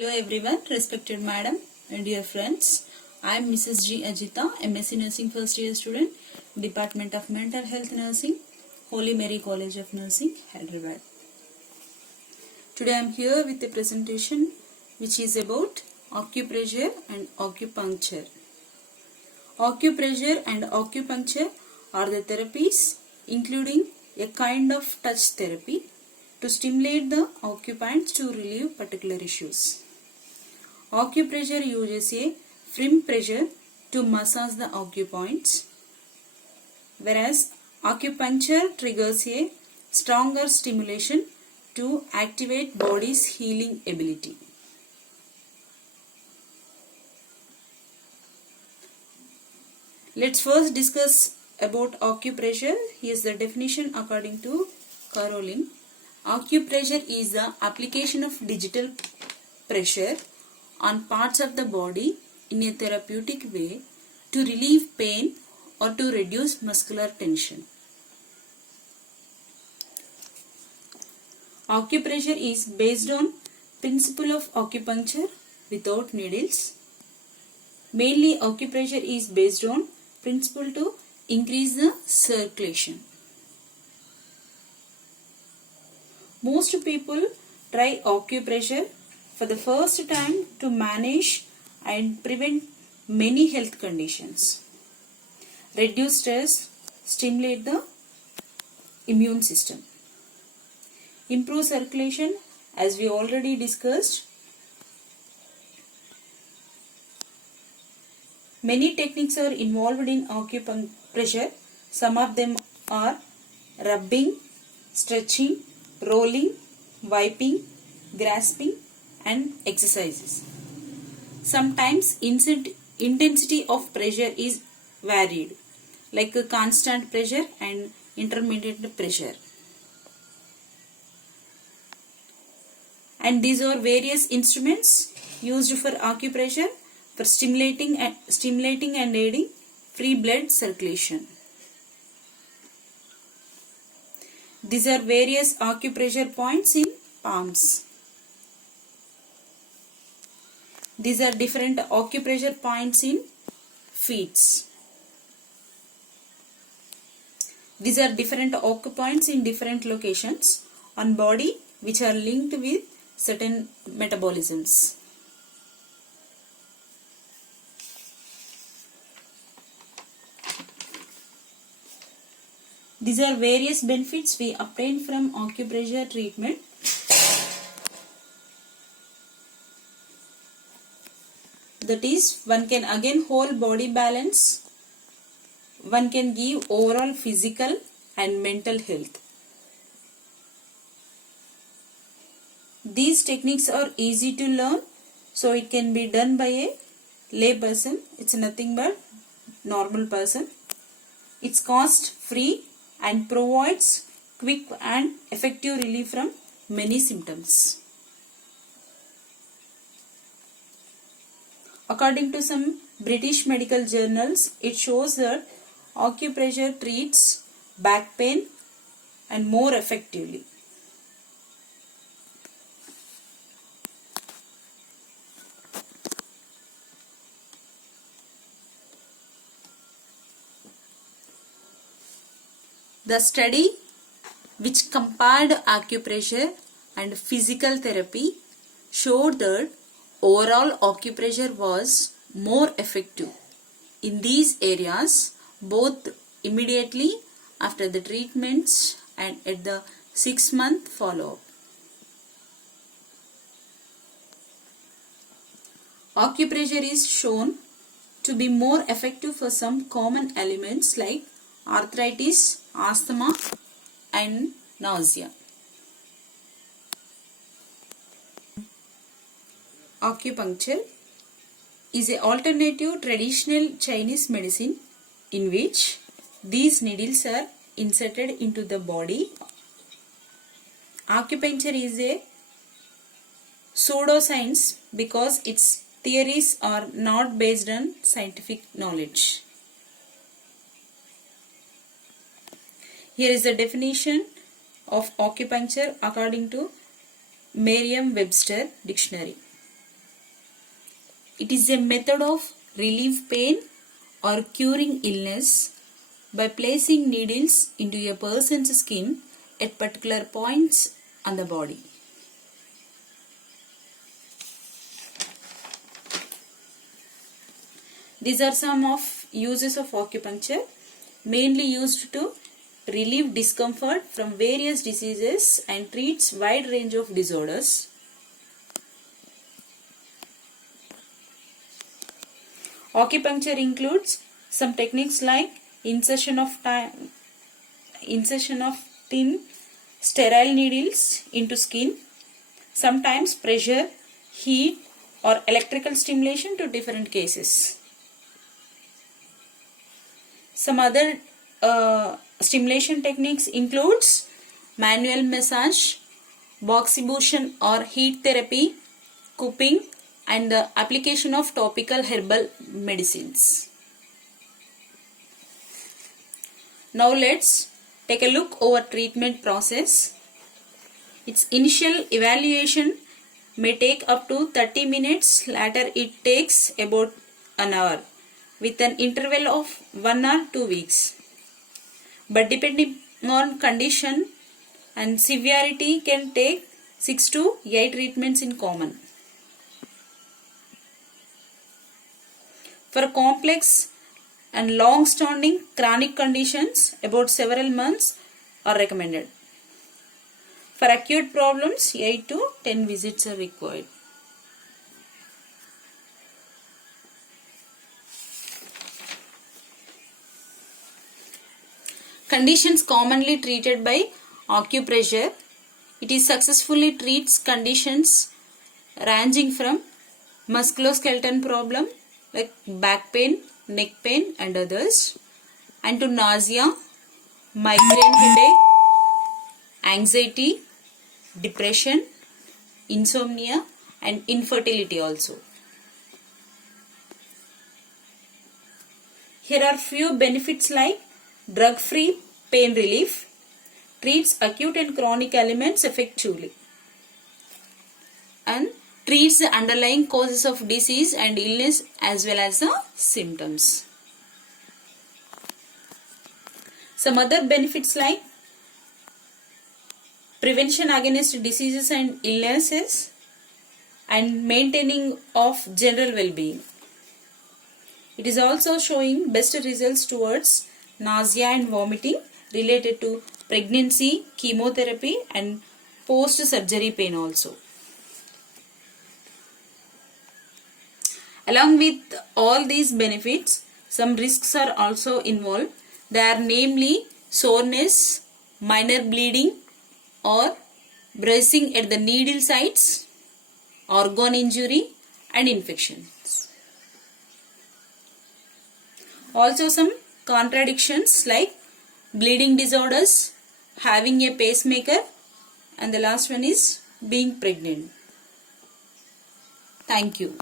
Hello everyone, respected madam and dear friends. I am Mrs. G. Ajita, MSc Nursing first year student, Department of Mental Health Nursing, Holy Mary College of Nursing, Hyderabad. Today I am here with a presentation which is about acupressure and acupuncture. Acupressure and acupuncture are the therapies including a kind of touch therapy to stimulate the occupants to relieve particular issues. Acupressure uses a firm pressure to massage the occupants, whereas acupuncture triggers a stronger stimulation to activate body's healing ability. Let's first discuss about acupressure. Here's the definition according to Caroline. Acupressure is the application of digital pressure on parts of the body in a therapeutic way to relieve pain or to reduce muscular tension. Acupressure is based on principle of acupuncture without needles. Mainly acupressure is based on principle to increase the circulation. Most people try acupressure for the first time to manage and prevent many health conditions. Reduce stress, stimulate the immune system. Improve circulation, as we already discussed. Many techniques are involved in acupressure. Some of them are rubbing, stretching, rolling, wiping, grasping, and exercises. Sometimes intensity of pressure is varied, like a constant pressure and intermittent pressure. And these are various instruments used for acupressure for stimulating and aiding free blood circulation. These are various acupressure points in palms. These are different acupressure points in feet. These are different acupoints in different locations on body which are linked with certain metabolisms. These are various benefits we obtain from acupressure treatment. That is, one can again hold body balance. One can give overall physical and mental health. These techniques are easy to learn, so it can be done by a lay person. It's nothing but normal person. It's cost free and provides quick and effective relief from many symptoms. According to some British medical journals, it shows that acupressure treats back pain and more effectively. The study which compared acupressure and physical therapy showed that overall acupressure was more effective in these areas both immediately after the treatments and at the 6-month follow-up. Acupressure is shown to be more effective for some common ailments like arthritis, asthma, and nausea. Acupuncture is an alternative traditional Chinese medicine in which these needles are inserted into the body. Acupuncture is a pseudoscience because its theories are not based on scientific knowledge. Here is the definition of acupuncture according to Merriam-Webster dictionary. It is a method of relieve pain or curing illness by placing needles into a person's skin at particular points on the body. These are some of uses of acupuncture, mainly used to relieve discomfort from various diseases and treats wide range of disorders. Acupuncture includes some techniques like insertion of thin sterile needles into skin, sometimes pressure, heat or electrical stimulation to different cases. Some other stimulation techniques includes manual massage, boxibustion or heat therapy, cupping, and the application of topical herbal medicines. Now let's take a look over treatment process. Its initial evaluation may take up to 30 minutes, later it takes about an hour with an interval of 1 or 2 weeks. But depending on condition and severity can take 6 to 8 treatments in common. For complex and long-standing chronic conditions, about several months are recommended. For acute problems, 8 to 10 visits are required. Conditions commonly treated by acupressure. It is successfully treats conditions ranging from musculoskeletal problem like back pain, neck pain and others, and to nausea, migraine headache, anxiety, depression, insomnia and infertility also. Here are few benefits like drug-free pain relief, treats acute and chronic ailments effectively, and treats the underlying causes of disease and illness as well as the symptoms. Some other benefits like prevention against diseases and illnesses and maintaining of general well-being. It is also showing best results towards nausea and vomiting related to pregnancy, chemotherapy and post-surgery pain also. Along with all these benefits, some risks are also involved. They are namely soreness, minor bleeding or bruising at the needle sites, organ injury and infections. Also some contradictions like bleeding disorders, having a pacemaker, and the last one is being pregnant. Thank you.